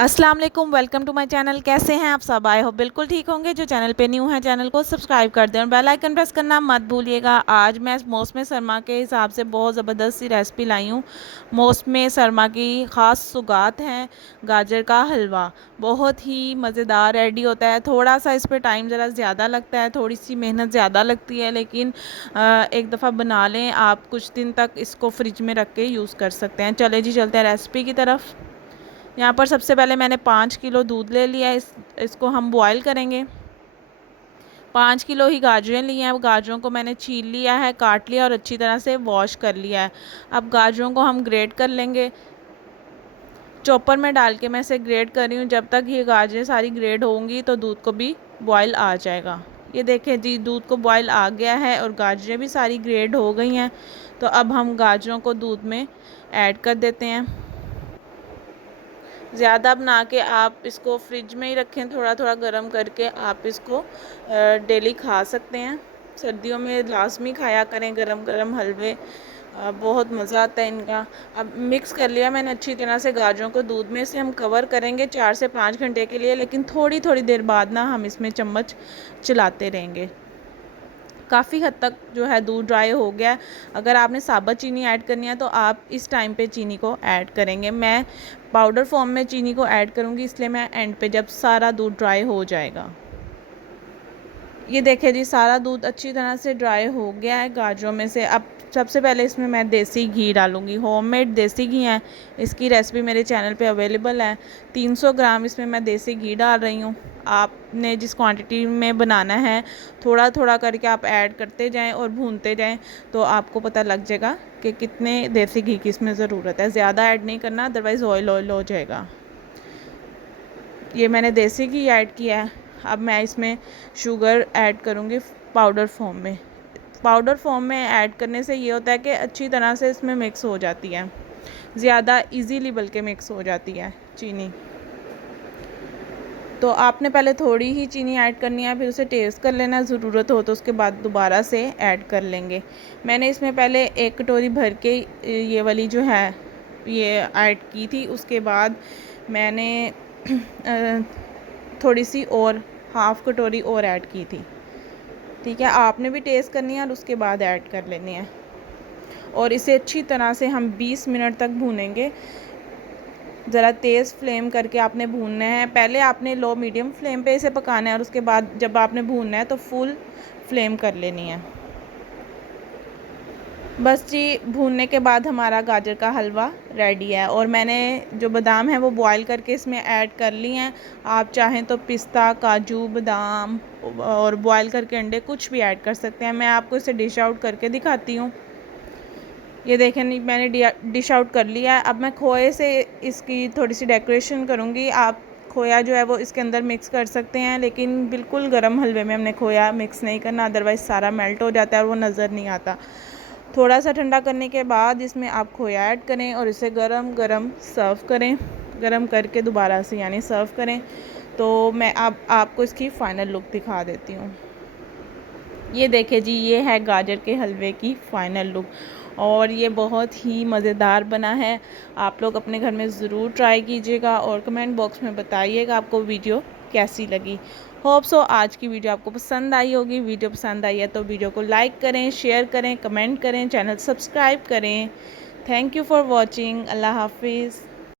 अस्सलाम वालेकुम, welcome to my channel. कैसे हैं आप सब? आए हो बिल्कुल ठीक होंगे। जो चैनल पे न्यू है चैनल को सब्सक्राइब कर दें और बेल आइकन प्रेस करना मत भूलिएगा। आज मैं मौसम सरमा के हिसाब से बहुत ज़बरदस्त सी रेसिपी लाई हूँ। मौसम सरमा की ख़ास सौगात है गाजर का हलवा। बहुत ही मज़ेदार रेडी होता है। थोड़ा सा इस पर टाइम ज़रा ज़्यादा लगता है, थोड़ी सी मेहनत ज़्यादा लगती है, लेकिन एक दफ़ा बना लें आप, कुछ दिन तक इसको फ्रिज में रख के यूज़ कर सकते हैं। चले जी चलते हैं रेसिपी की तरफ। यहाँ पर सबसे पहले मैंने 5 किलो दूध ले लिया है। इसको हम बॉयल करेंगे। 5 किलो ही गाजरें ली हैं। गाजरों को मैंने छील लिया है, काट लिया और अच्छी तरह से वॉश कर लिया है। अब गाजरों को हम ग्रेट कर लेंगे। चॉपर में डाल के मैं इसे ग्रेट कर रही हूँ। जब तक ये गाजरें सारी ग्रेट होंगी तो दूध को भी बॉयल आ जाएगा। ये देखें जी, दूध को बॉयल आ गया है और गाजरें भी सारी ग्रेट हो गई हैं। तो अब हम गाजरों को दूध में ऐड कर देते हैं। ज़्यादा बना के आप इसको फ्रिज में ही रखें, थोड़ा थोड़ा गर्म करके आप इसको डेली खा सकते हैं। सर्दियों में लाजमी खाया करें गरम गरम हलवे, बहुत मज़ा आता है इनका। अब मिक्स कर लिया मैंने अच्छी तरह से गाजरों को दूध में। से हम कवर करेंगे 4 से 5 घंटे के लिए, लेकिन थोड़ी थोड़ी देर बाद ना हम इसमें चम्मच चलाते रहेंगे। काफ़ी हद तक जो है दूध ड्राई हो गया। अगर आपने साबुत चीनी ऐड करनी है तो आप इस टाइम पे चीनी को ऐड करेंगे। मैं पाउडर फॉर्म में चीनी को ऐड करूँगी, इसलिए मैं एंड पे जब सारा दूध ड्राई हो जाएगा। ये देखिए जी, सारा दूध अच्छी तरह से ड्राई हो गया है गाजरों में से। अब सबसे पहले इसमें मैं देसी घी डालूँगी। होममेड देसी घी है। इसकी रेसिपी मेरे चैनल पे अवेलेबल है। 300 ग्राम इसमें मैं देसी घी डाल रही हूँ। आपने जिस क्वांटिटी में बनाना है थोड़ा थोड़ा करके आप ऐड करते जाएं और भूनते जाएं, तो आपको पता लग जाएगा कि कितने देसी घी की इसमें ज़रूरत है। ज़्यादा ऐड नहीं करना, अदरवाइज़ ऑयल ऑयल हो जाएगा। ये मैंने देसी घी ऐड किया है। अब मैं इसमें शुगर ऐड करूँगी पाउडर फॉर्म में। पाउडर फॉर्म में ऐड करने से ये होता है कि अच्छी तरह से इसमें मिक्स हो जाती है, ज़्यादा इजीली बल्कि मिक्स हो जाती है चीनी। तो आपने पहले थोड़ी ही चीनी ऐड करनी है, फिर उसे टेस्ट कर लेना, ज़रूरत हो तो उसके बाद दोबारा से ऐड कर लेंगे। मैंने इसमें पहले 1 कटोरी भर के ये वाली जो है ये ऐड की थी। उसके बाद मैंने थोड़ी सी और हाफ़ कटोरी और ऐड की थी। ठीक है, आपने भी टेस्ट करनी है और उसके बाद ऐड कर लेनी है। और इसे अच्छी तरह से हम 20 मिनट तक भूनेंगे। ज़रा तेज़ फ्लेम करके आपने भूनना है। पहले आपने लो मीडियम फ्लेम पे इसे पकाना है और उसके बाद जब आपने भूनना है तो फुल फ्लेम कर लेनी है। बस जी, भूनने के बाद हमारा गाजर का हलवा रेडी है। और मैंने जो बादाम है वो बॉईल करके इसमें ऐड कर ली हैं। आप चाहें तो पिस्ता, काजू, बादाम और बॉईल करके अंडे कुछ भी ऐड कर सकते हैं। मैं आपको इसे डिश आउट करके दिखाती हूँ। ये देखें, मैंने डिश आउट कर लिया है। अब मैं खोए से इसकी थोड़ी सी डेकोरेशन करूँगी। आप खोया जो है वो इसके अंदर मिक्स कर सकते हैं, लेकिन बिल्कुल गरम हलवे में हमने खोया मिक्स नहीं करना, अदरवाइज़ सारा मेल्ट हो जाता है और वो नज़र नहीं आता। थोड़ा सा ठंडा करने के बाद इसमें आप खोया ऐड करें और इसे गरम गरम सर्व करें। गरम करके दोबारा से यानी सर्व करें। तो मैं अब आपको इसकी फ़ाइनल लुक दिखा देती हूँ। ये देखिए जी, ये है गाजर के हलवे की फ़ाइनल लुक और ये बहुत ही मज़ेदार बना है। आप लोग अपने घर में ज़रूर ट्राई कीजिएगा और कमेंट बॉक्स में बताइएगा आपको वीडियो कैसी लगी। होप सो आज की वीडियो आपको पसंद आई होगी। वीडियो पसंद आई है तो वीडियो को लाइक करें, शेयर करें, कमेंट करें, चैनल सब्सक्राइब करें। Thank you for watching. अल्लाह हाफिज़।